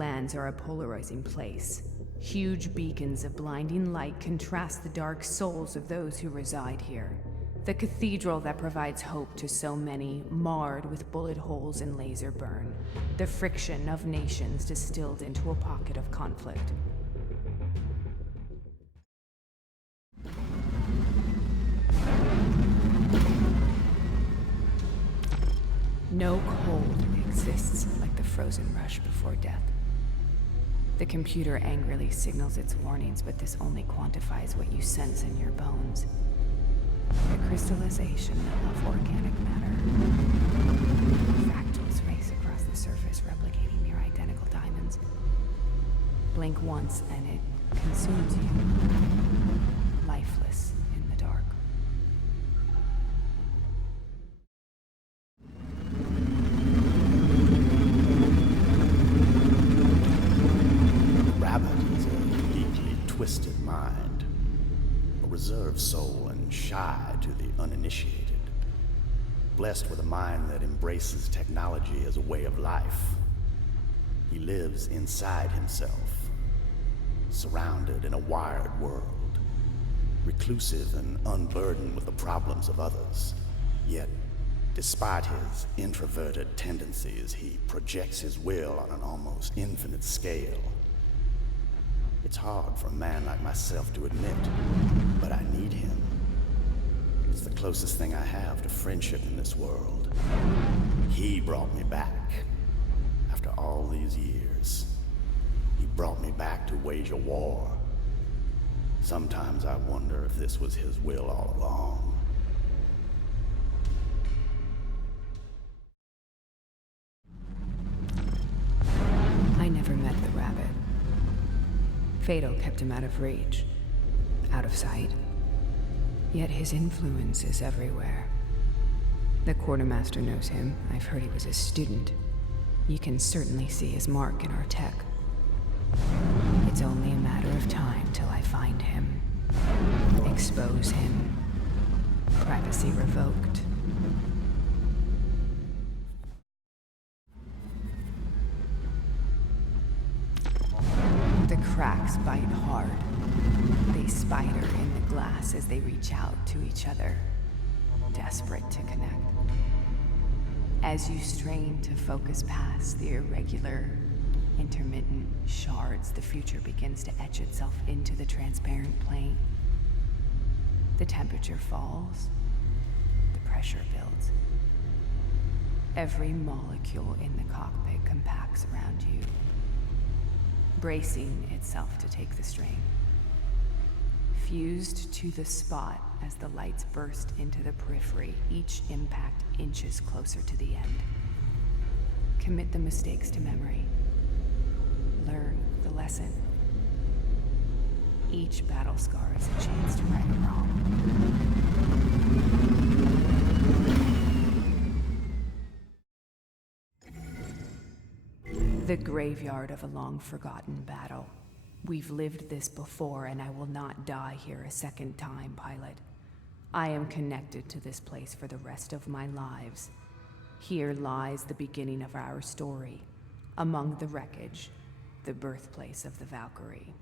lands are a polarizing place. Huge beacons of blinding light contrast the dark souls of those who reside here. The cathedral that provides hope to so many, marred with bullet holes and laser burn. The friction of nations distilled into a pocket of conflict. No cold exists like the frozen rush before death. The computer angrily signals its warnings, but this only quantifies what you sense in your bones. The crystallization of organic matter. Fractals race across the surface, replicating near identical diamonds. Blink once and it consumes you, lifeless in the dark. Twisted mind, a reserved soul and shy to the uninitiated, blessed with a mind that embraces technology as a way of life. He lives inside himself, surrounded in a wired world, reclusive and unburdened with the problems of others. Yet, despite his introverted tendencies, he projects his will on an almost infinite scale. It's hard for a man like myself to admit, but I need him. It's the closest thing I have to friendship in this world. He brought me back. After all these years, he brought me back to wage a war. Sometimes I wonder if this was his will all along. I never met the rabbit. Fatal kept him out of reach, out of sight. Yet his influence is everywhere. The quartermaster knows him. I've heard he was a student. You can certainly see his mark in our tech. It's only a matter of time till I find him. Expose him. Privacy revoked. The cracks bite hard. They spider in the glass as they reach out to each other, desperate to connect. As you strain to focus past the irregular, intermittent shards, the future begins to etch itself into the transparent plane. The temperature falls. The pressure builds. Every molecule in the cockpit compacts around you, bracing itself to take the strain. Fused to the spot as the lights burst into the periphery, each impact inches closer to the end. Commit the mistakes to memory. Learn the lesson. Each battle scar is a chance to right a wrong. The graveyard of a long-forgotten battle. We've lived this before, and I will not die here a second time, pilot. I am connected to this place for the rest of my lives. Here lies the beginning of our story. Among the wreckage, the birthplace of the Valkyrie.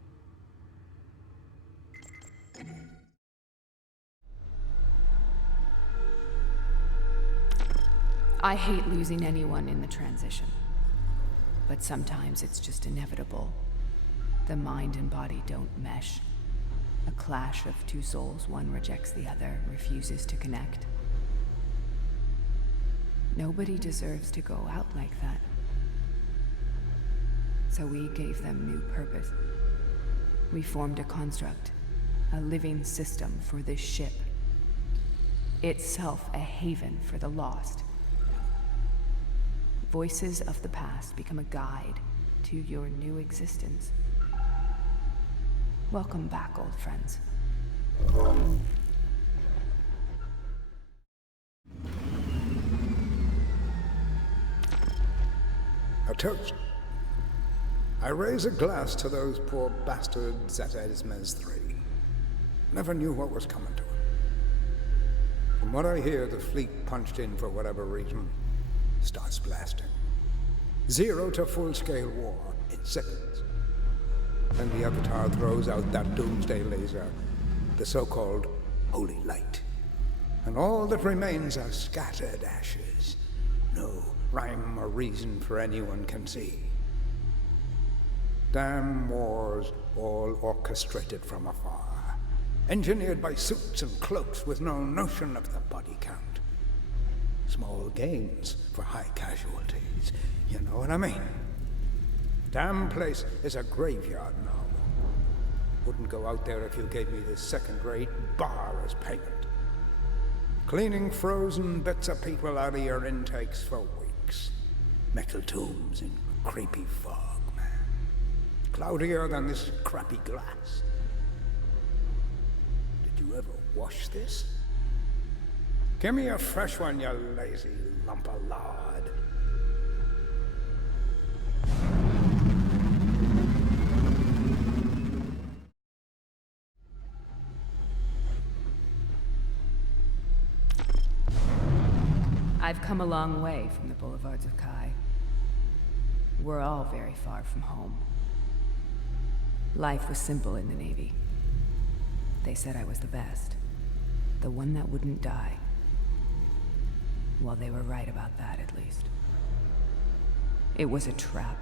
I hate losing anyone in the transition. But sometimes it's just inevitable. The mind and body don't mesh. A clash of two souls, one rejects the other, refuses to connect. Nobody deserves to go out like that. So we gave them new purpose. We formed a construct, a living system for this ship. Itself a haven for the lost. Voices of the past become a guide to your new existence. Welcome back, old friends. A toast. I raise a glass to those poor bastards at Esmes 3. Never knew what was coming to them. From what I hear, the fleet punched in for whatever reason, starts blasting. 0 to full-scale war. in seconds. Then the Avatar throws out that doomsday laser, the so-called holy light. And all that remains are scattered ashes. No rhyme or reason for anyone can see. Damn wars all orchestrated from afar. Engineered by suits and cloaks with no notion of the body count. Small gains for high casualties. You know what I mean? Damn place is a graveyard now. Wouldn't go out there if you gave me this second-rate bar as payment. Cleaning frozen bits of people out of your intakes for weeks. Metal tombs in creepy fog, man. Cloudier than this crappy glass. Did you ever wash this? Give me a fresh one, you lazy lump of lard. I've come a long way from the boulevards of Kai. We're all very far from home. Life was simple in the Navy. They said I was the best. The one that wouldn't die. Well, they were right about that, at least. It was a trap.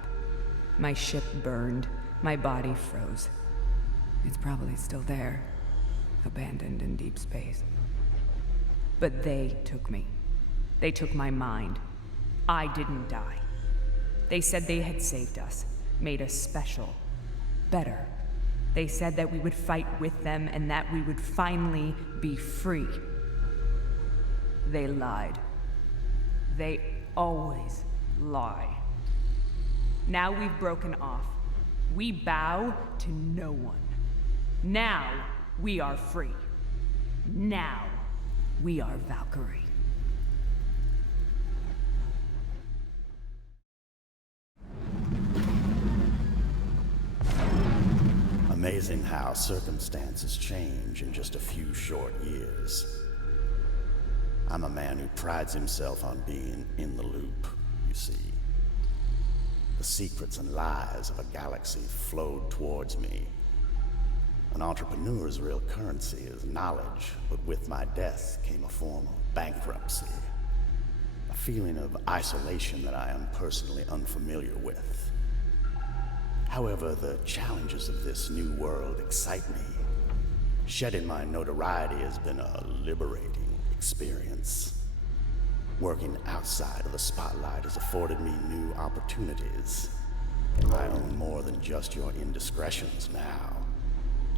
My ship burned. My body froze. It's probably still there, abandoned in deep space. But they took me. They took my mind. I didn't die. They said they had saved us, made us special, better. They said that we would fight with them and that we would finally be free. They lied. They always lie. Now we've broken off. We bow to no one. Now we are free. Now we are Valkyrie. Amazing how circumstances change in just a few short years. I'm a man who prides himself on being in the loop, you see. The secrets and lies of a galaxy flowed towards me. An entrepreneur's real currency is knowledge, but with my death came a form of bankruptcy. A feeling of isolation that I am personally unfamiliar with. However, the challenges of this new world excite me. Shedding my notoriety has been a liberating experience. Working outside of the spotlight has afforded me new opportunities. I own more than just your indiscretions now.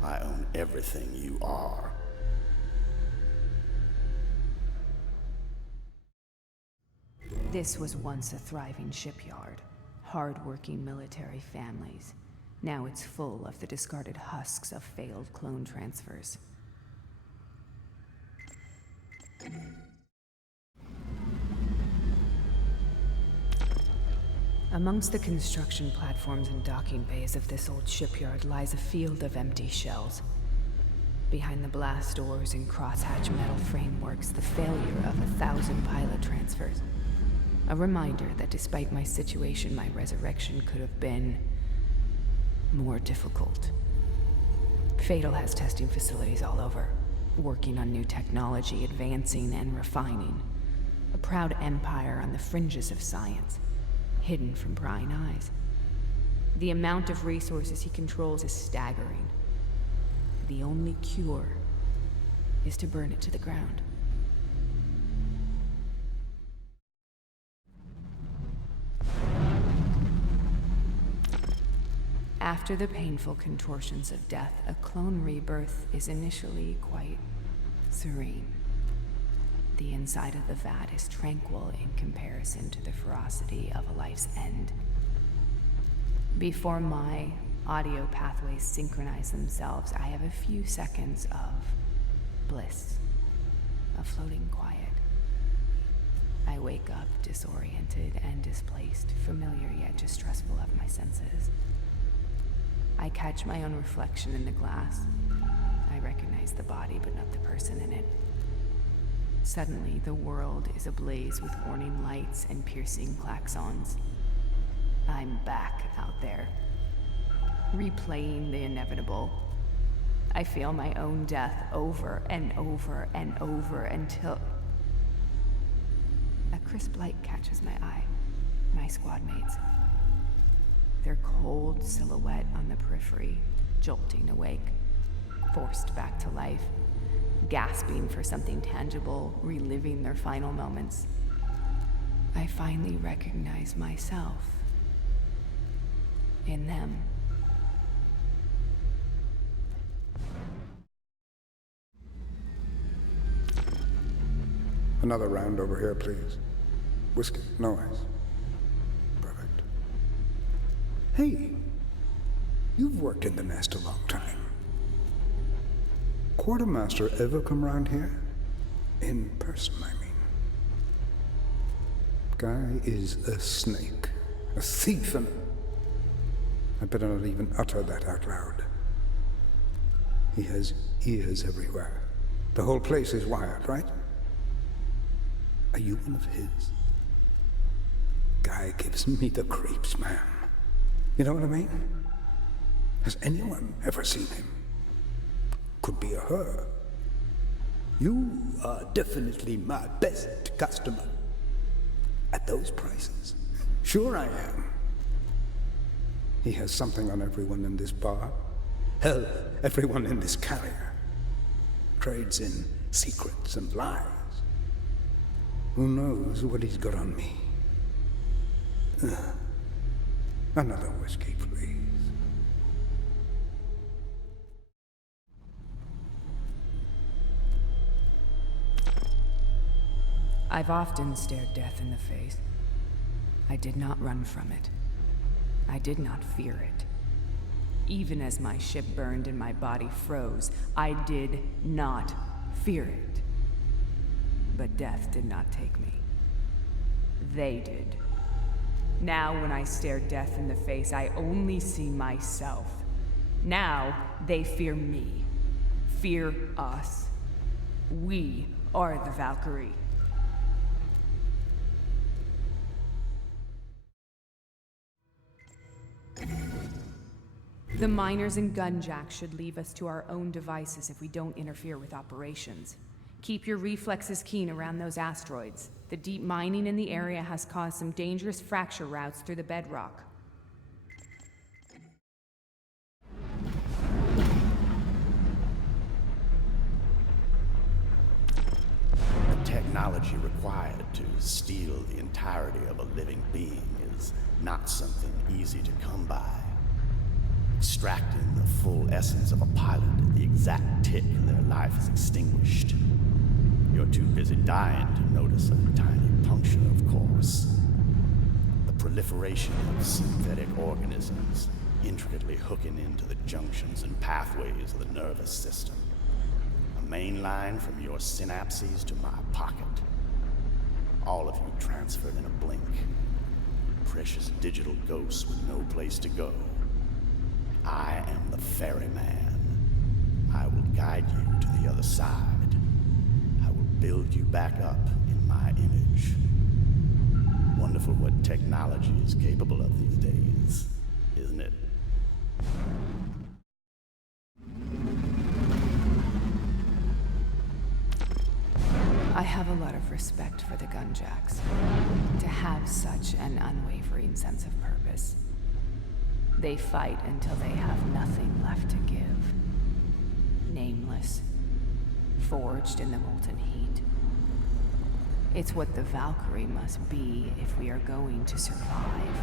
I own everything you are. This was once a thriving shipyard. Hard-working military families. Now it's full of the discarded husks of failed clone transfers. Amongst the construction platforms and docking bays of this old shipyard lies a field of empty shells. Behind the blast doors and crosshatch metal frameworks, the failure of 1,000 pilot transfers. A reminder that despite my situation, my resurrection could have been more difficult. Fatal has testing facilities all over, working on new technology, advancing and refining. A proud empire on the fringes of science, hidden from prying eyes. The amount of resources he controls is staggering. The only cure is to burn it to the ground. After the painful contortions of death, a clone rebirth is initially quite serene. The inside of the vat is tranquil in comparison to the ferocity of a life's end. Before my audio pathways synchronize themselves, I have a few seconds of bliss, a floating quiet. I wake up disoriented and displaced, familiar yet distrustful of my senses. I catch my own reflection in the glass. I recognize the body, but not the person in it. Suddenly, the world is ablaze with warning lights and piercing klaxons. I'm back out there, replaying the inevitable. I feel my own death over and over and over until a crisp light catches my eye. My squad mates. Their cold silhouette on the periphery, jolting awake, forced back to life, gasping for something tangible, reliving their final moments. I finally recognize myself in them. Another round over here, please. Whiskey, no ice. Perfect. Hey, you've worked in the nest a long time. Quartermaster ever come round here? In person, I mean. Guy is a snake, a thief, and I better not even utter that out loud. He has ears everywhere. The whole place is wired, right? Are you one of his? Guy gives me the creeps, man. You know what I mean? Has anyone ever seen him? Could be a her. You are definitely my best customer. At those prices. Sure I am. He has something on everyone in this bar. Hell, everyone in this carrier. Trades in secrets and lies. Who knows what he's got on me? Another whiskey, please. I've often stared death in the face. I did not run from it. I did not fear it. Even as my ship burned and my body froze, I did not fear it. But death did not take me. They did. Now when I stare death in the face, I only see myself. Now they fear me. Fear us. We are the Valkyrie. The miners and Gunjacks should leave us to our own devices if we don't interfere with operations. Keep your reflexes keen around those asteroids. The deep mining in the area has caused some dangerous fracture routes through the bedrock. The technology required to steal the entirety of a living being is not something easy to come by. Extracting the full essence of a pilot at the exact tick their life is extinguished. You're too busy dying to notice a tiny puncture, of course. The proliferation of synthetic organisms, intricately hooking into the junctions and pathways of the nervous system. A main line from your synapses to my pocket. All of you transferred in a blink. Precious digital ghosts with no place to go. I am the Ferryman. I will guide you to the other side. I will build you back up in my image. Wonderful what technology is capable of these days, isn't it? I have a lot of respect for the Gunjacks. To have such an unwavering sense of purpose. They fight until they have nothing left to give. Nameless. Forged in the molten heat. It's what the Valkyrie must be if we are going to survive.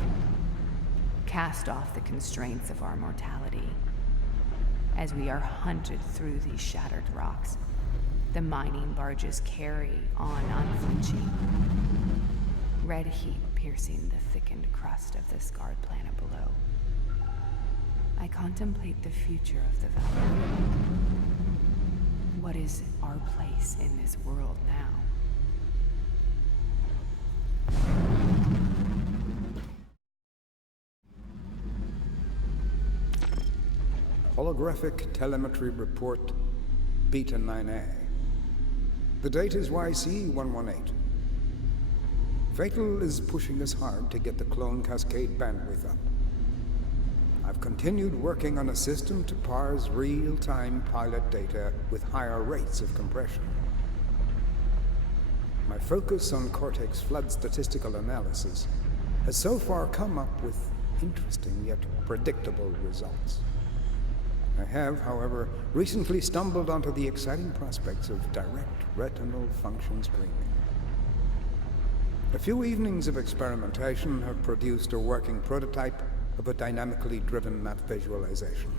Cast off the constraints of our mortality. As we are hunted through these shattered rocks, the mining barges carry on unflinching. Red heat piercing the thickened crust of the scarred planet below. I contemplate the future of the Valkyrie. What is our place in this world now? Holographic telemetry report, Beta 9A. The date is YC 118. Fatal is pushing us hard to get the clone cascade bandwidth up. I've continued working on a system to parse real-time pilot data with higher rates of compression. My focus on Cortex flood statistical analysis has so far come up with interesting yet predictable results. I have, however, recently stumbled onto the exciting prospects of direct retinal function streaming. A few evenings of experimentation have produced a working prototype of a dynamically driven map visualization.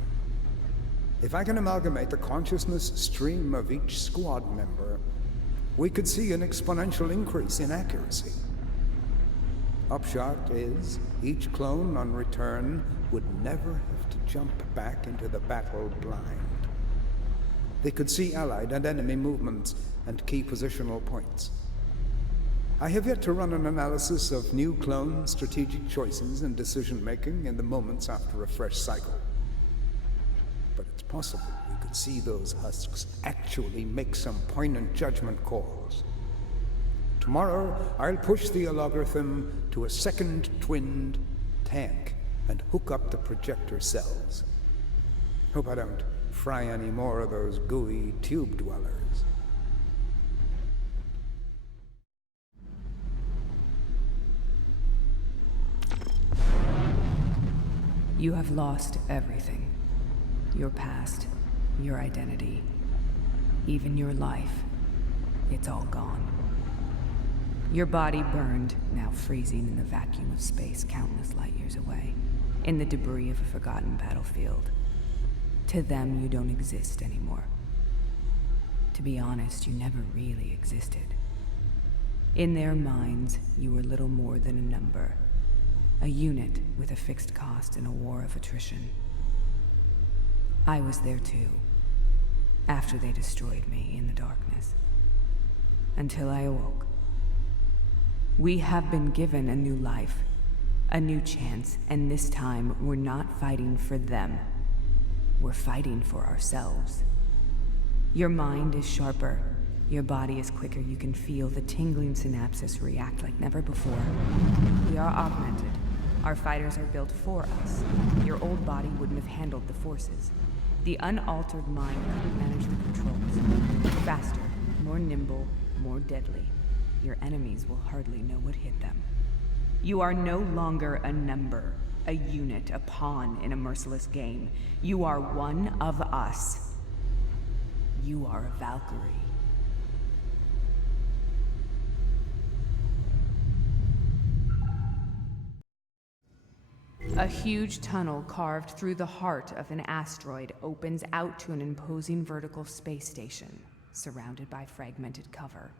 If I can amalgamate the consciousness stream of each squad member, we could see an exponential increase in accuracy. Upshot is, each clone on return would never have to jump back into the battle blind. They could see allied and enemy movements and key positional points. I have yet to run an analysis of new clone strategic choices and decision-making in the moments after a fresh cycle. But it's possible we could see those husks actually make some poignant judgment calls. Tomorrow, I'll push the algorithm to a second twinned tank and hook up the projector cells. Hope I don't fry any more of those gooey tube dwellers. You have lost everything. Your past, your identity, even your life. It's all gone. Your body burned, now freezing in the vacuum of space countless light years away, in the debris of a forgotten battlefield. To them, you don't exist anymore. To be honest, you never really existed. In their minds, you were little more than a number. A unit with a fixed cost in a war of attrition. I was there too, after they destroyed me in the darkness. Until I awoke. We have been given a new life, a new chance, and this time we're not fighting for them. We're fighting for ourselves. Your mind is sharper, your body is quicker, you can feel the tingling synapses react like never before. We are augmented. Our fighters are built for us. Your old body wouldn't have handled the forces. The unaltered mind couldn't manage the controls. Faster, more nimble, more deadly. Your enemies will hardly know what hit them. You are no longer a number, a unit, a pawn in a merciless game. You are one of us. You are a Valkyrie. A huge tunnel carved through the heart of an asteroid opens out to an imposing vertical space station, surrounded by fragmented cover.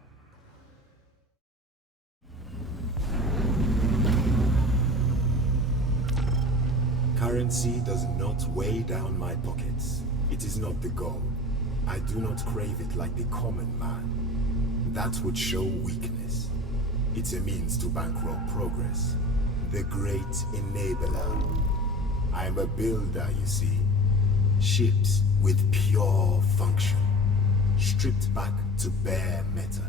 Currency does not weigh down my pockets. It is not the goal. I do not crave it like the common man. That would show weakness. It's a means to bankroll progress. The great enabler. I'm a builder, you see. Ships with pure function. Stripped back to bare matter.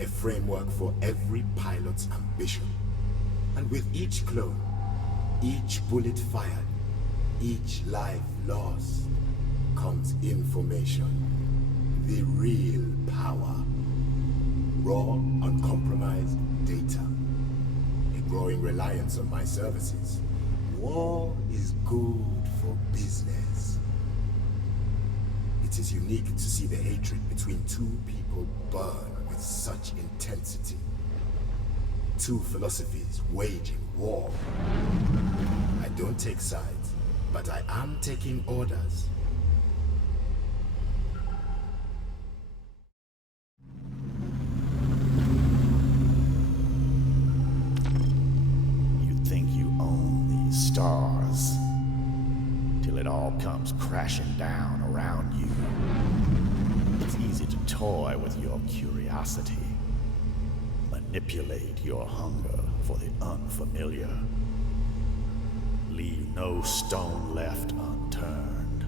A framework for every pilot's ambition. And with each clone, each bullet fired, each life lost, comes information. The real power. Raw, uncompromised data. A growing reliance on my services. War is good for business. It is unique to see the hatred between two people burn with such intensity. Two philosophies waging war. I don't take sides, but I am taking orders. You think you own these stars, till it all comes crashing down around you. It's easy to toy with your curiosity. Manipulate your hunger for the unfamiliar. Leave no stone left unturned.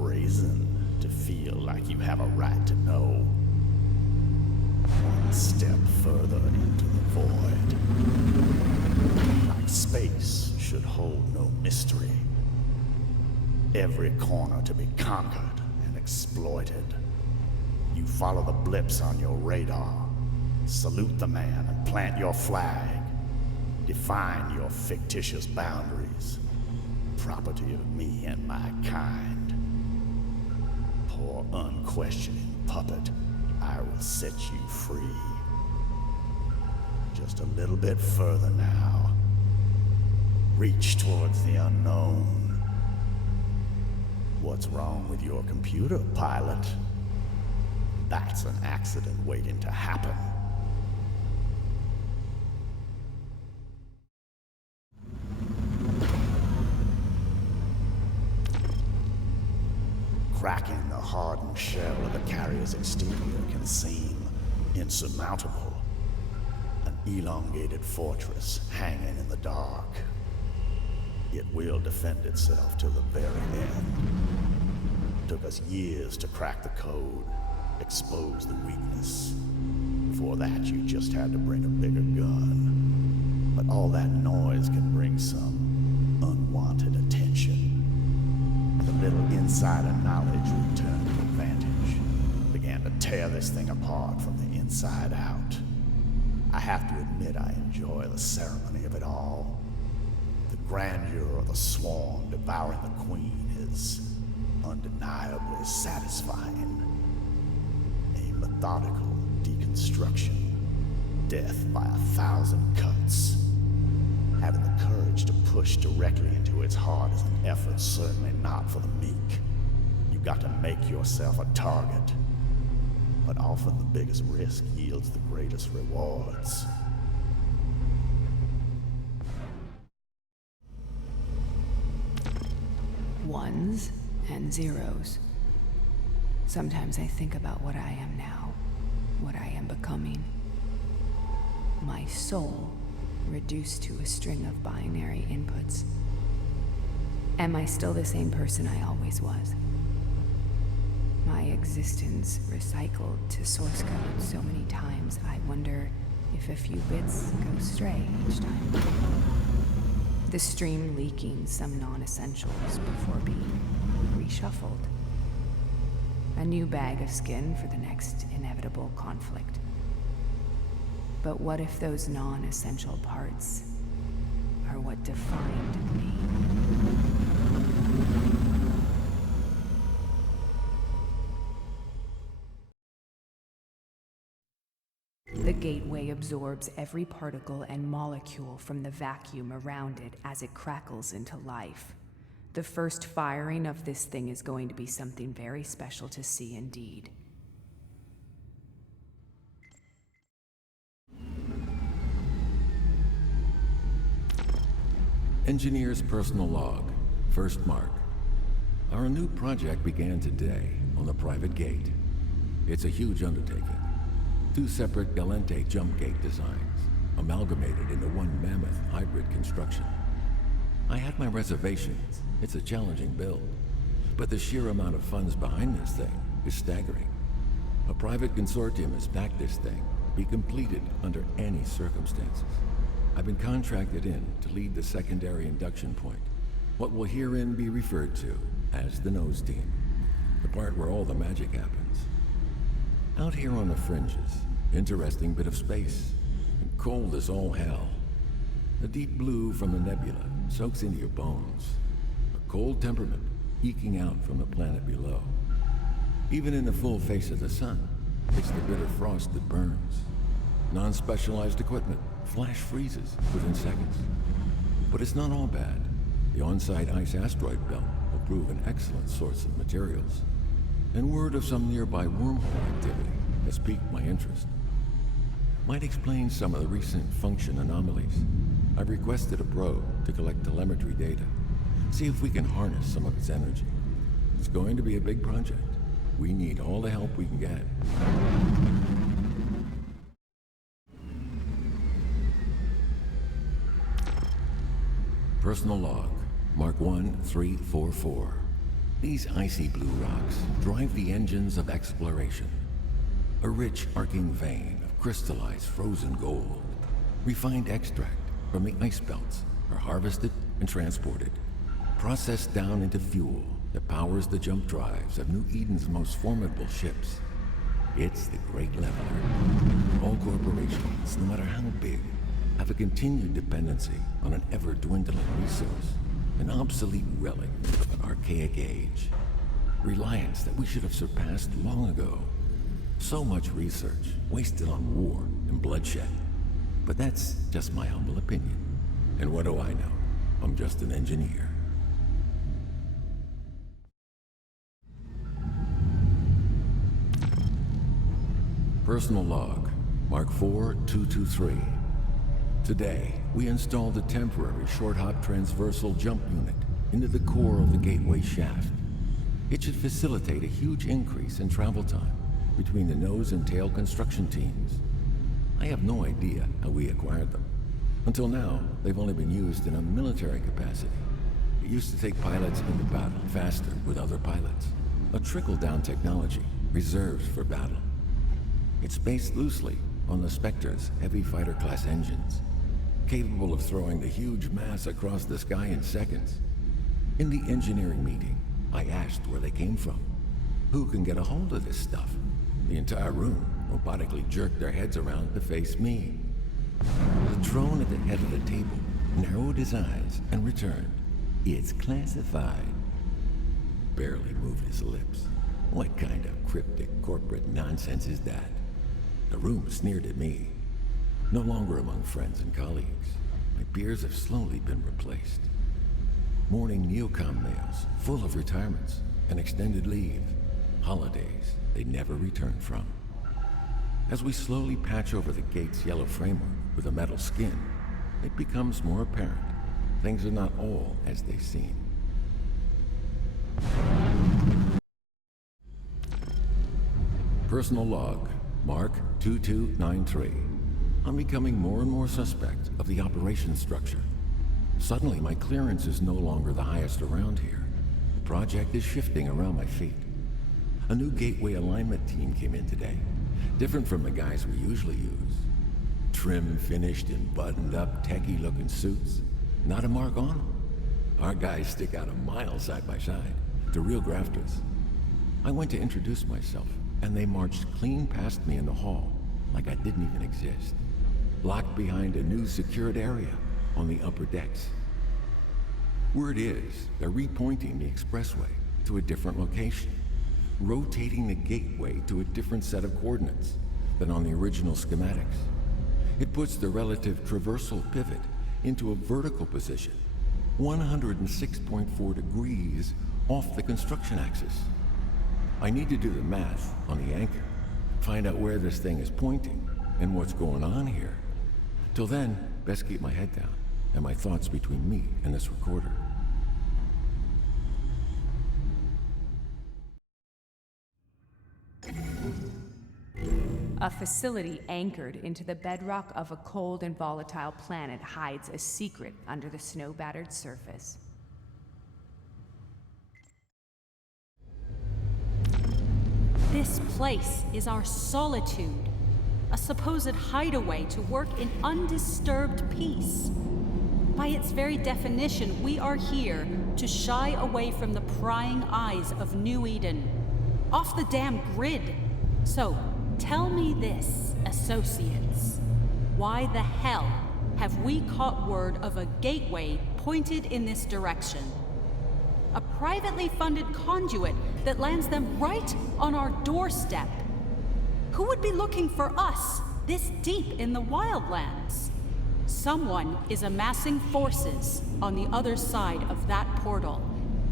brazen to feel like you have a right to know. one step further into the void. Like space should hold no mystery. Every corner to be conquered and exploited. You follow the blips on your radar, salute the man and plant your flag. Define your fictitious boundaries, property of me and my kind. Poor unquestioning puppet, I will set you free. Just a little bit further now. Reach towards the unknown. What's wrong with your computer, pilot? That's an accident waiting to happen. Cracking the hardened shell of the carrier's exterior can seem insurmountable. An elongated fortress hanging in the dark. It will defend itself till the very end. Took us years to crack the code, expose the weakness. Before that, you just had to bring a bigger gun. But all that noise can bring some unwanted attention. The little insider knowledge we turned to advantage. Began to tear this thing apart from the inside out. I have to admit I enjoy the ceremony of it all. The grandeur of the swarm devouring the queen is undeniably satisfying. A methodical deconstruction. Death by 1,000 cuts. Having the courage to push directly into its heart is an effort certainly not for the meek. You got to make yourself a target. But often the biggest risk yields the greatest rewards. Ones and zeros. Sometimes I think about what I am now, what I am becoming. My soul reduced to a string of binary inputs. Am I still the same person I always was? My existence recycled to source code so many times, I wonder if a few bits go stray each time. The stream leaking some non-essentials before being reshuffled. A new bag of skin for the next inevitable conflict. But what if those non-essential parts are what defined me? The gateway absorbs every particle and molecule from the vacuum around it as it crackles into life. The first firing of this thing is going to be something very special to see indeed. Engineer's personal log, first mark. Our new project began today on the private gate. It's a huge undertaking. 2 separate Galente jump gate designs, amalgamated into one mammoth hybrid construction. I had my reservations. It's a challenging build. But the sheer amount of funds behind this thing is staggering. A private consortium has backed this thing to be completed under any circumstances. I've been contracted in to lead the secondary induction point, what will herein be referred to as the nose team, the part where all the magic happens. Out here on the fringes, interesting bit of space, and cold as all hell. The deep blue from the nebula soaks into your bones, a cold temperament eking out from the planet below. Even in the full face of the sun, it's the bitter frost that burns. Non-specialized equipment flash freezes within seconds. But it's not all bad. The on-site ice asteroid belt will prove an excellent source of materials. And word of some nearby wormhole activity has piqued my interest. Might explain some of the recent function anomalies. I've requested a probe to collect telemetry data, see if we can harness some of its energy. It's going to be a big project. We need all the help we can get. Personal log, Mark 1344. These icy blue rocks drive the engines of exploration. A rich arcing vein of crystallized frozen gold. Refined extract from the ice belts are harvested and transported, processed down into fuel that powers the jump drives of New Eden's most formidable ships. It's the Great Leveler. All corporations, no matter how big, have a continued dependency on an ever-dwindling resource, an obsolete relic of an archaic age. Reliance that we should have surpassed long ago. So much research wasted on war and bloodshed. But that's just my humble opinion. And what do I know? I'm just an engineer. Personal log, Mark 4223. Today, we installed a temporary short-hop transversal jump unit into the core of the gateway shaft. It should facilitate a huge increase in travel time between the nose and tail construction teams. I have no idea how we acquired them. Until now, they've only been used in a military capacity. It used to take pilots into battle faster with other pilots. A trickle-down technology reserved for battle. It's based loosely on the Spectre's heavy fighter class engines, capable of throwing the huge mass across the sky in seconds. In the engineering meeting, I asked where they came from. Who can get a hold of this stuff? The entire room robotically jerked their heads around to face me. The drone at the head of the table narrowed his eyes and returned. It's classified. Barely moved his lips. What kind of cryptic corporate nonsense is that? The room sneered at me. No longer among friends and colleagues. My peers have slowly been replaced. Morning neocom mails, full of retirements and extended leave. Holidays they never return from. As we slowly patch over the gate's yellow framework with a metal skin, it becomes more apparent things are not all as they seem. Personal log, Mark 2293. I'm becoming more and more suspect of the operation structure. Suddenly, my clearance is no longer the highest around here. The project is shifting around my feet. A new gateway alignment team came in today, different from the guys we usually use. Trim, finished, and buttoned-up, techie-looking suits. Not a mark on them. Our guys stick out a mile side by side. They're real grafters. I went to introduce myself, and they marched clean past me in the hall, like I didn't even exist. Locked behind a new secured area on the upper decks. Word is, they're repointing the expressway to a different location, rotating the gateway to a different set of coordinates than on the original schematics. It puts the relative traversal pivot into a vertical position, 106.4 degrees off the construction axis. I need to do the math on the anchor, find out where this thing is pointing and what's going on here. Till then, best keep my head down and my thoughts between me and this recorder. A facility anchored into the bedrock of a cold and volatile planet hides a secret under the snow-battered surface. This place is our Solitude, a supposed hideaway to work in undisturbed peace. By its very definition, we are here to shy away from the prying eyes of New Eden, off the damn grid. So, tell me this, associates. Why the hell have we caught word of a gateway pointed in this direction? A privately funded conduit that lands them right on our doorstep. Who would be looking for us this deep in the wildlands? Someone is amassing forces on the other side of that portal,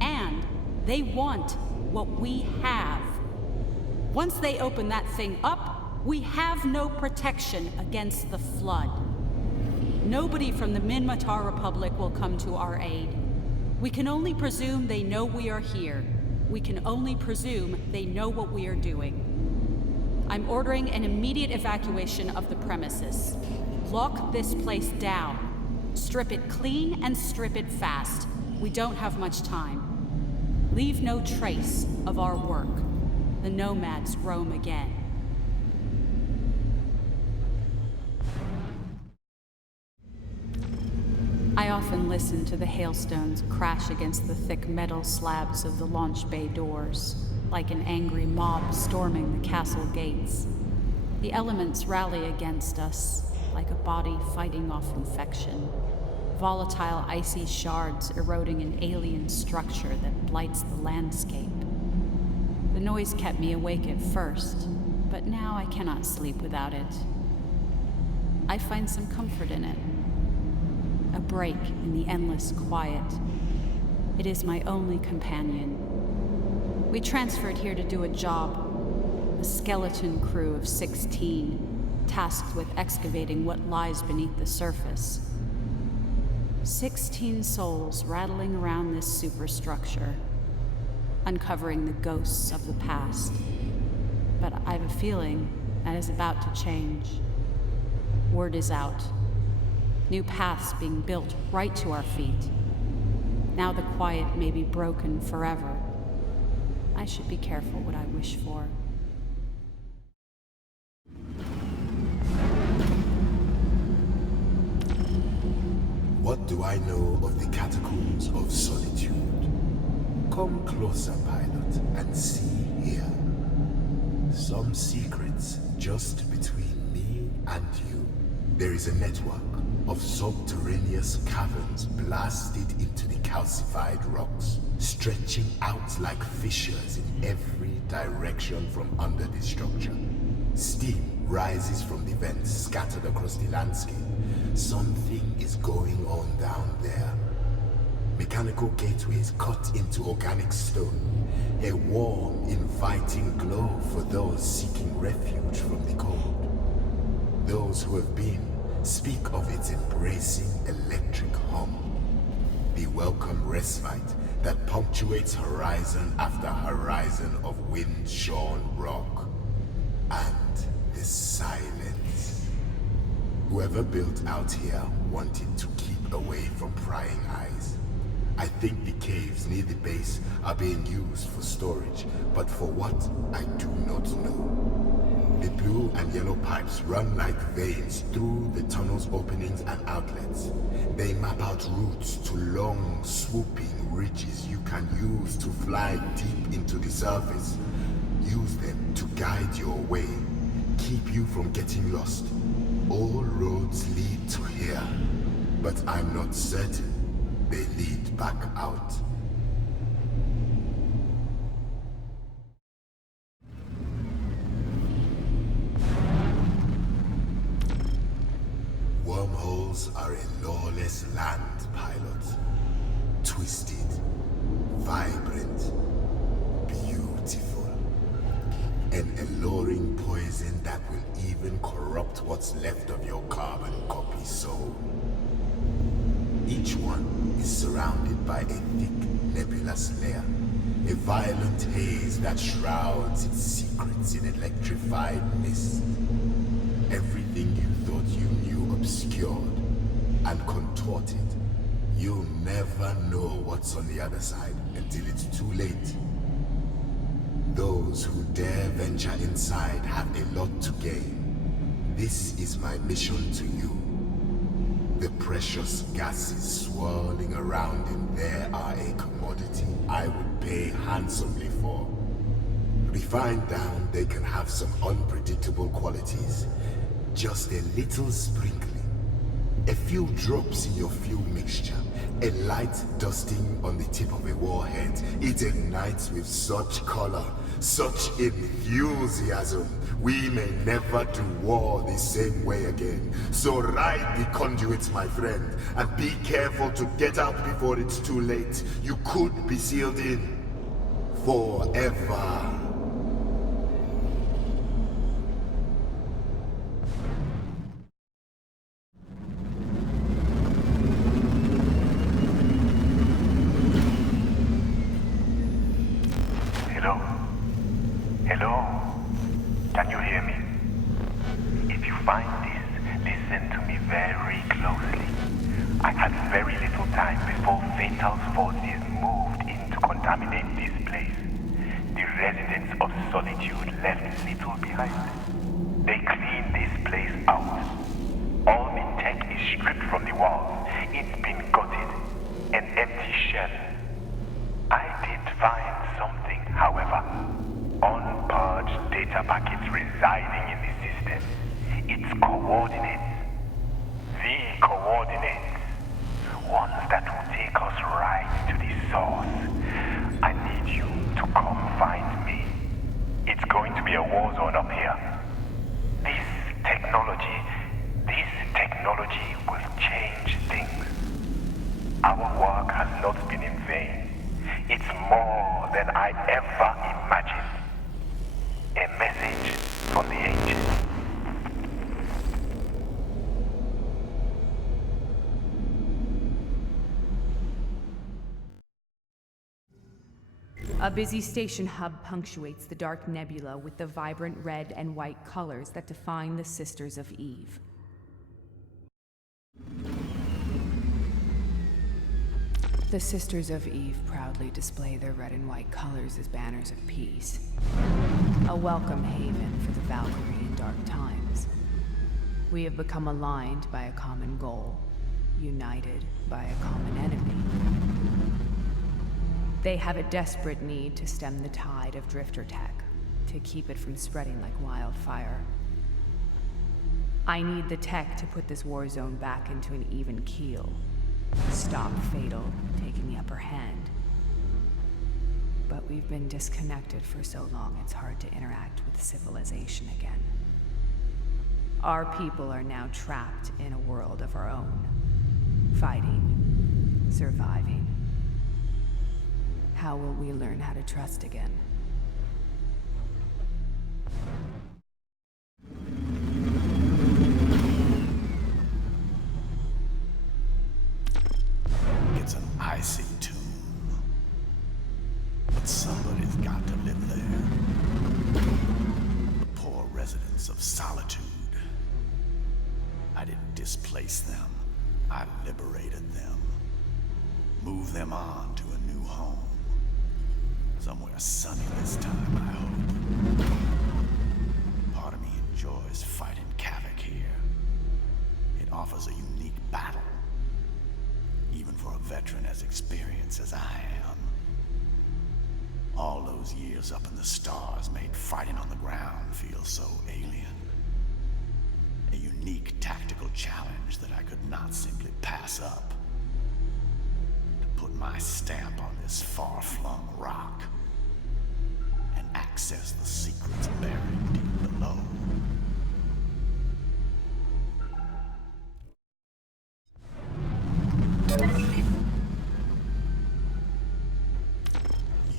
and they want what we have. Once they open that thing up, we have no protection against the flood. Nobody from the Minmatar Republic will come to our aid. We can only presume they know we are here. We can only presume they know what we are doing. I'm ordering an immediate evacuation of the premises. Lock this place down. Strip it clean and strip it fast. We don't have much time. Leave no trace of our work. The nomads roam again. I often listen to the hailstones crash against the thick metal slabs of the launch bay doors, like an angry mob storming the castle gates. The elements rally against us, like a body fighting off infection. Volatile icy shards eroding an alien structure that blights the landscape. The noise kept me awake at first, but now I cannot sleep without it. I find some comfort in it. A break in the endless quiet. It is my only companion. We transferred here to do a job. A skeleton crew of 16, tasked with excavating what lies beneath the surface. 16 souls rattling around this superstructure, uncovering the ghosts of the past. But I have a feeling that is about to change. Word is out. New paths being built right to our feet. Now the quiet may be broken forever. I should be careful what I wish for. What do I know of the catacombs of Solitude? Come closer, pilot, and see here. Some secrets just between me and you. There is a network of subterraneous caverns blasted into the calcified rocks, stretching out like fissures in every direction from under the structure. Steam rises from the vents scattered across the landscape. Something is going on down there. Mechanical gateways cut into organic stone. A warm, inviting glow for those seeking refuge from the cold. Those who have been speak of its embracing electric hum. The welcome respite that punctuates horizon after horizon of wind-shorn rock. And the silence. Whoever built out here wanted to keep away from prying eyes. I think the caves near the base are being used for storage, but for what, I do not know. The blue and yellow pipes run like veins through the tunnel's openings and outlets. They map out routes to long, swooping ridges you can use to fly deep into the surface. Use them to guide your way, keep you from getting lost. All roads lead to here, but I'm not certain they lead back out. Wormholes are a lawless land, pilot. Twisted, vibrant, beautiful. An alluring poison that will even corrupt what's left of your carbon copy soul. Each one is surrounded by a thick, nebulous layer, a violent haze that shrouds its secrets in electrified mist. Everything you thought you knew obscured and contorted. You'll never know what's on the other side until it's too late. Those who dare venture inside have a lot to gain. This is my mission to you. The precious gases swirling around in there are a commodity I would pay handsomely for. Refined down, they can have some unpredictable qualities. Just a little sprinkling. A few drops in your fuel mixture. A light dusting on the tip of a warhead. It ignites with such color, such enthusiasm. We may never do war the same way again. So ride the conduits, my friend, and be careful to get out before it's too late. You could be sealed in forever. Solitude left little behind. They cleaned this place out. All the tech is stripped from the walls. It's been find something, however. Unpurged data packets residing in the system. Its coordinates. The coordinates. Ones that will take us right to the source. I need you to come find me. It's going to be a war zone up here. This technology will change things. Our work has not been in vain. It's more than I ever imagined. A message from the ancients. A busy station hub punctuates the dark nebula with the vibrant red and white colors that define the Sisters of Eve. The Sisters of Eve proudly display their red and white colors as banners of peace. A welcome haven for the Valkyrie in dark times. We have become aligned by a common goal, united by a common enemy. They have a desperate need to stem the tide of drifter tech, to keep it from spreading like wildfire. I need the tech to put this war zone back into an even keel. Stop Fatal taking the upper hand. But we've been disconnected for so long it's hard to interact with civilization again. Our people are now trapped in a world of our own. Fighting. Surviving. How will we learn how to trust again? It's an icy tomb. But somebody's got to live there. The poor residents of Solitude. I didn't displace them. I liberated them. Moved them on to a new home. Somewhere sunny this time, I hope. Part of me enjoys fighting KAVIK here. It offers a unique battle. Even for a veteran as experienced as I am. All those years up in the stars made fighting on the ground feel so alien. A unique tactical challenge that I could not simply pass up. To put my stamp on this far-flung rock and access the secrets buried deep below.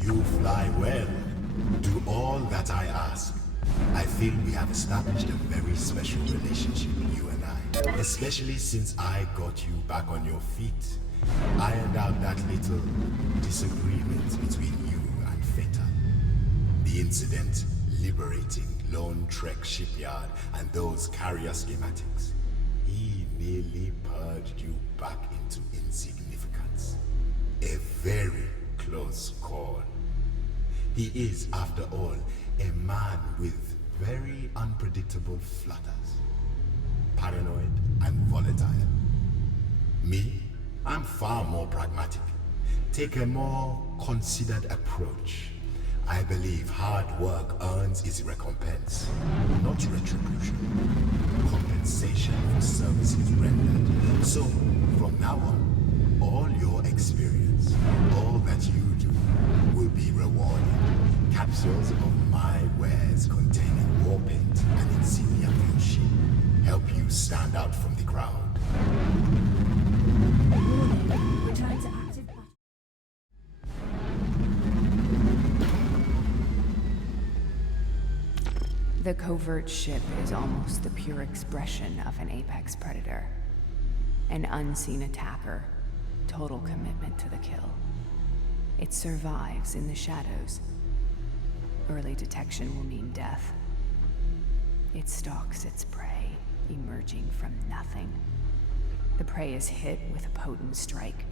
You fly well. Do all that I ask. I feel we have established a very special relationship, you and I. Especially since I got you back on your feet. Ironed out that little disagreement between you and Feta. The incident liberating Lone Trek Shipyard and those carrier schematics. He nearly purged you back into insignificance. A very close call. He is, after all, a man with very unpredictable flutters. Paranoid and volatile. Me, I'm far more pragmatic. Take a more considered approach. I believe hard work earns its recompense, not retribution. Compensation for services rendered. So, from now on, all your experience, all that you do, will be rewarded. Capsules of my wares containing war paint and insignia of your ship help you stand out from the crowd. Return to active battle. The covert ship is almost the pure expression of an apex predator. An unseen attacker, total commitment to the kill. It survives in the shadows. Early detection will mean death. It stalks its prey, emerging from nothing. The prey is hit with a potent strike.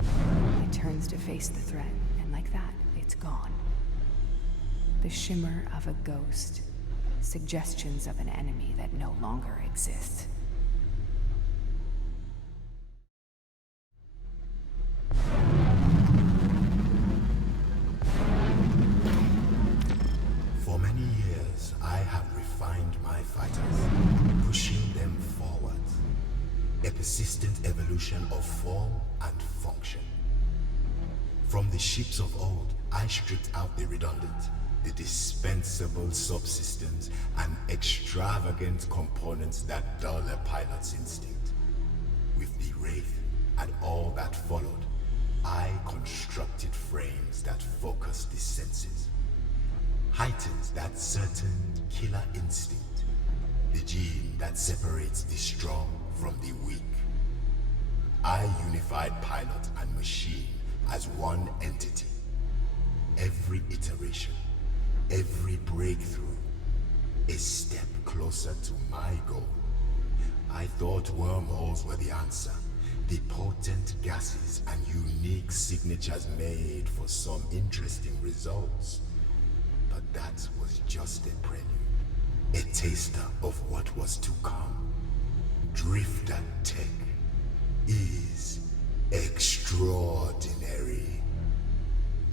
It turns to face the threat, and like that, it's gone. The shimmer of a ghost, suggestions of an enemy that no longer exists. persistent evolution of form and function. From the ships of old, I stripped out the redundant, the dispensable subsystems, and extravagant components that dull a pilot's instinct. With the Wraith and all that followed, I constructed frames that focus the senses, heightened that certain killer instinct, the gene that separates the strong from the weak. I unified pilot and machine as one entity. Every iteration, every breakthrough, a step closer to my goal. I thought wormholes were the answer, the potent gases and unique signatures made for some interesting results. But that was just a prelude, a taster of what was to come. Drifter tech is extraordinary.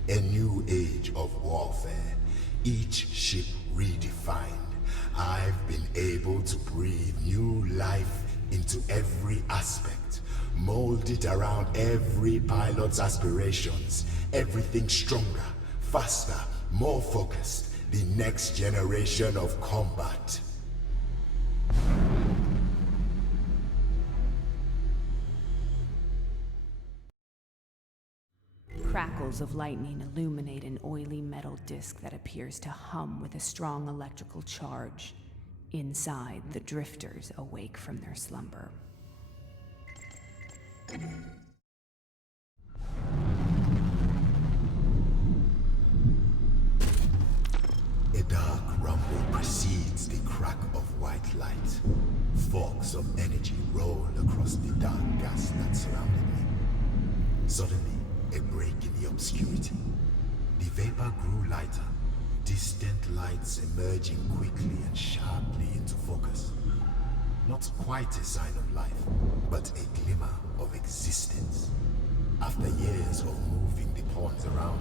A new age of warfare, each ship redefined. I've been able to breathe new life into every aspect, mold it around every pilot's aspirations. Everything stronger, faster, more focused. The next generation of combat. Crackles of lightning illuminate an oily metal disc that appears to hum with a strong electrical charge. Inside, the drifters awake from their slumber. A dark rumble precedes the crack of white light. Forks of energy roll across the dark gas that surrounded me. Suddenly, a break in the obscurity. The vapor grew lighter, distant lights emerging quickly and sharply into focus. Not quite a sign of life, but a glimmer of existence. After years of moving the pawns around,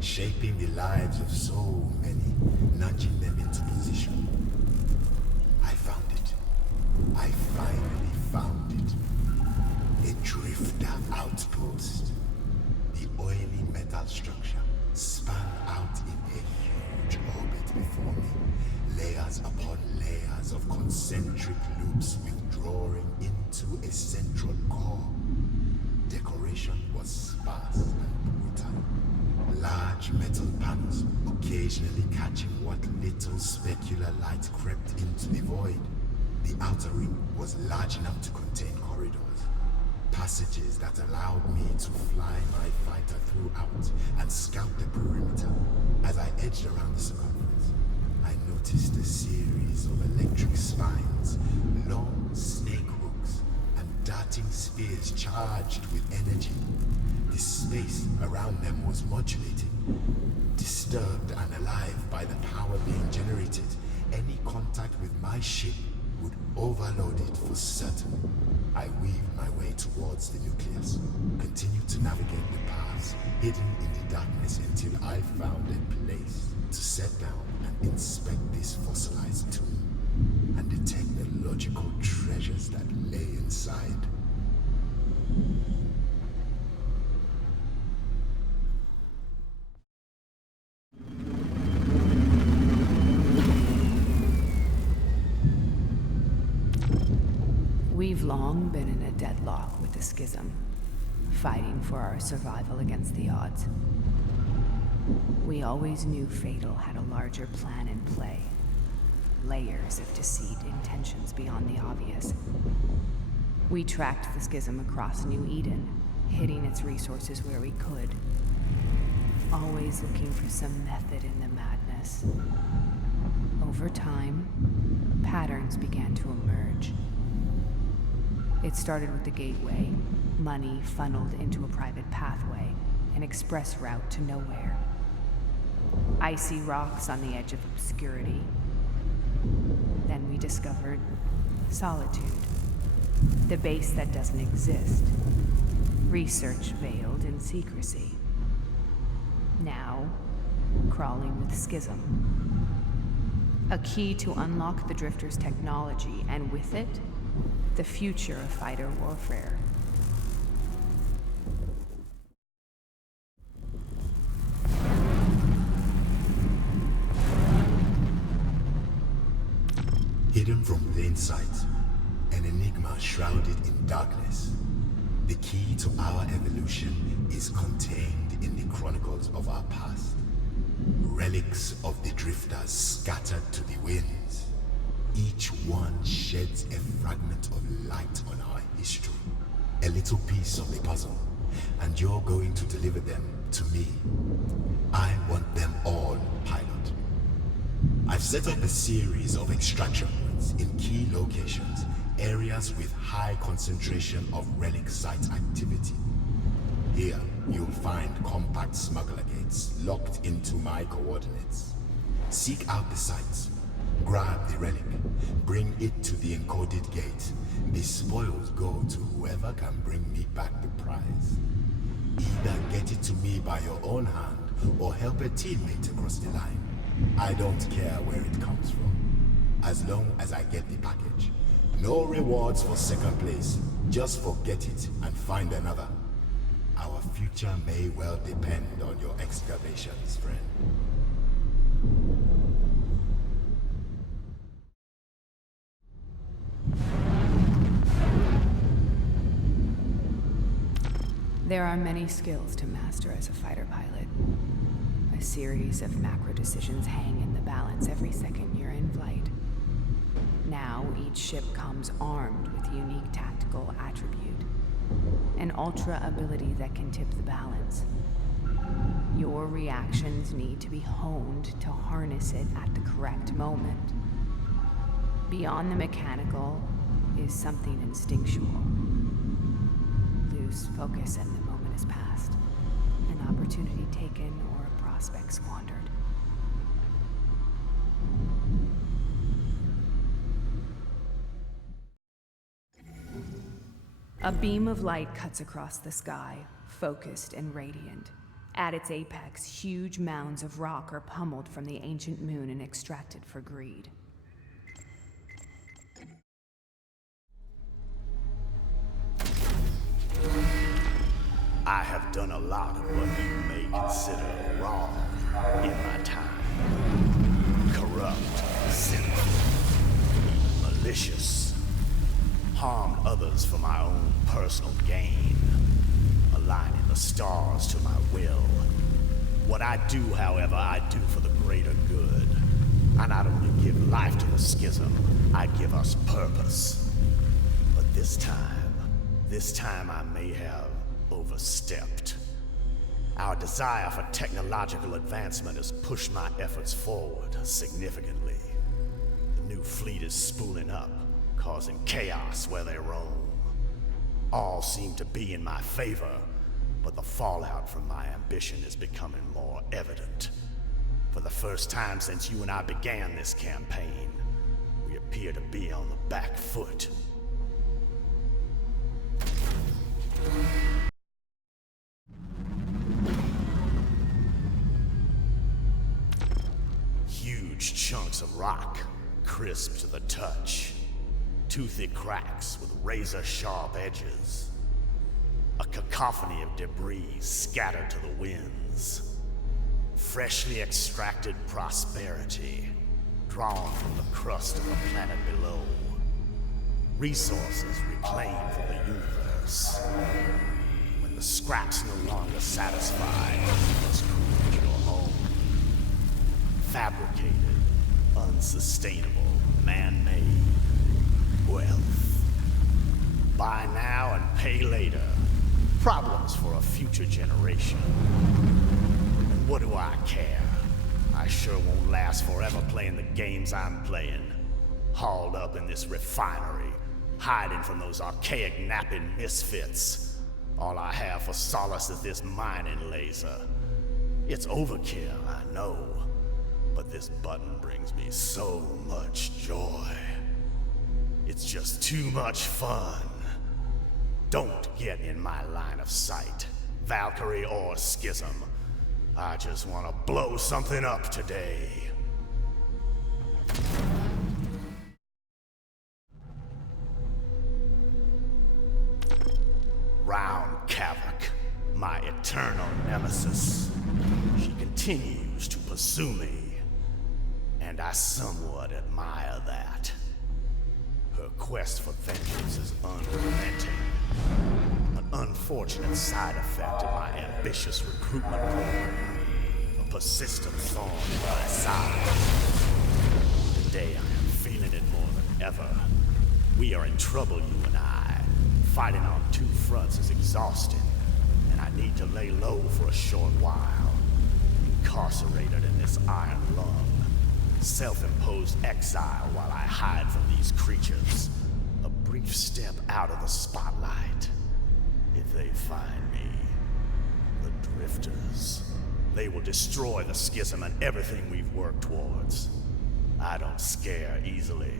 shaping the lives of so many, nudging them into position, I found it. I finally found it. A drifter outpost. The oily metal structure span out in a huge orbit before me, layers upon layers of concentric loops withdrawing into a central core. Decoration was sparse and brutal. Large metal panels occasionally catching what little specular light crept into the void. The outer ring was large enough to contain corridors, passages that allowed me to fly my fighter throughout and scout the perimeter. As I edged around the circumference, I noticed a series of electric spines, long snake hooks, and darting spears charged with energy. The space around them was modulated, disturbed and alive by the power being generated. Any contact with my ship would overload it for certain. I weaved my way towards the nucleus, continued to navigate the paths hidden in the darkness until I found a place to set down and inspect this fossilized tomb and the technological treasures that lay inside. We've long been in a deadlock with the schism, fighting for our survival against the odds. We always knew Fatal had a larger plan in play. Layers of deceit, intentions beyond the obvious. We tracked the schism across New Eden, hitting its resources where we could. Always looking for some method in the madness. Over time, patterns began to emerge. It started with the gateway, money funneled into a private pathway, an express route to nowhere. Icy rocks on the edge of obscurity. Then we discovered Solitude, the base that doesn't exist. Research veiled in secrecy. Now, crawling with Schism. A key to unlock the Drifter's technology, and with it, The future of fighter warfare. Hidden from plain sight, an enigma shrouded in darkness. The key to our evolution is contained in the chronicles of our past. Relics of the drifters scattered to the winds. Each one sheds a fragment of light on our history. A little piece of the puzzle, and you're going to deliver them to me. I want them all, pilot. I've set up a series of extraction points in key locations, areas with high concentration of relic site activity. Here, you'll find compact smuggler gates locked into my coordinates. Seek out the sites, grab the relic, bring it to the encoded gate. The spoils go to whoever can bring me back the prize. Either get it to me by your own hand, or help a teammate across the line. I don't care where it comes from, as long as I get the package. No rewards for second place, just forget it and find another. Our future may well depend on your excavations, friend. There are many skills to master as a fighter pilot. A series of macro decisions hang in the balance every second you're in flight. Now, each ship comes armed with a unique tactical attribute, an ultra ability that can tip the balance. Your reactions need to be honed to harness it at the correct moment. Beyond the mechanical is something instinctual. Lose focus and the moment is past. An opportunity taken or a prospect squandered. A beam of light cuts across the sky, focused and radiant. At its apex, huge mounds of rock are pummeled from the ancient moon and extracted for greed. I have done a lot of what you may consider wrong in my time. Corrupt, sinful, malicious. Harmed others for my own personal gain. Aligning the stars to my will. What I do, however, I do for the greater good. I not only give life to the schism, I give us purpose. But this time I may have overstepped. Our desire for technological advancement has pushed my efforts forward significantly. The new fleet is spooling up, causing chaos where they roam. All seem to be in my favor, but the fallout from my ambition is becoming more evident. For the first time since you and I began this campaign, we appear to be on the back foot. Huge chunks of rock, crisp to the touch. Toothy cracks with razor-sharp edges. A cacophony of debris scattered to the winds. Freshly extracted prosperity, drawn from the crust of the planet below. Resources reclaimed from the universe. When the scraps no longer satisfy, you must create your own. Fabricated, unsustainable, man-made wealth. Buy now and pay later. Problems for a future generation. And what do I care? I sure won't last forever playing the games I'm playing. Hauled up in this refinery, hiding from those archaic napping misfits. All I have for solace is this mining laser. It's overkill, I know, but this button brings me so much joy. It's just too much fun. Don't get in my line of sight, Valkyrie or Schism. I just want to blow something up today. continues to pursue me, and I somewhat admire that. Her quest for vengeance is unrelenting. An unfortunate side effect of my ambitious recruitment program. A persistent thorn in my side. Today I am feeling it more than ever. We are in trouble, you and I. Fighting on two fronts is exhausting, and I need to lay low for a short while. Incarcerated in this iron lung. Self-imposed exile while I hide from these creatures. A brief step out of the spotlight. If they find me, the Drifters, they will destroy the schism and everything we've worked towards. I don't scare easily.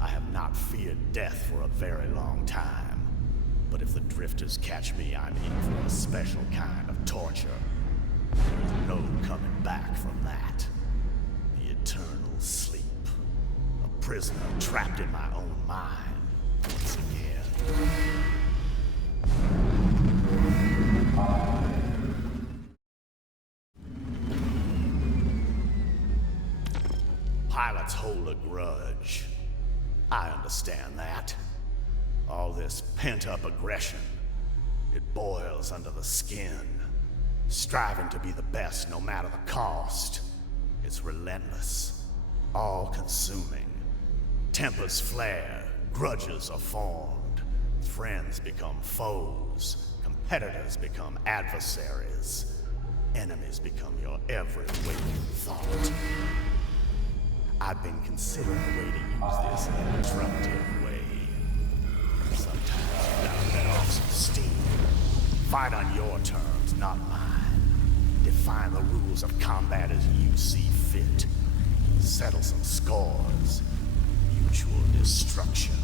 I have not feared death for a very long time. But if the Drifters catch me, I'm in for a special kind of torture. There's no coming back from that. The eternal sleep. A prisoner trapped in my own mind once again. Pilots hold a grudge. I understand that. All this pent-up aggression, it boils under the skin. Striving to be the best no matter the cost. It's relentless, all-consuming. Tempers flare, grudges are formed. Friends become foes, competitors become adversaries. Enemies become your every waking thought. I've been considering a way to use this in a disruptive way. Sometimes you gotta let off some steam. Fight on your terms, not mine. Define the rules of combat as you see fit. Settle some scores. Mutual destruction.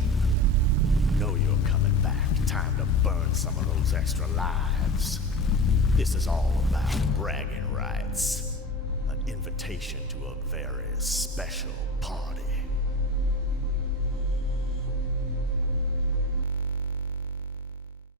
Know you're coming back. Time to burn some of those extra lives. This is all about bragging rights. An invitation to a very special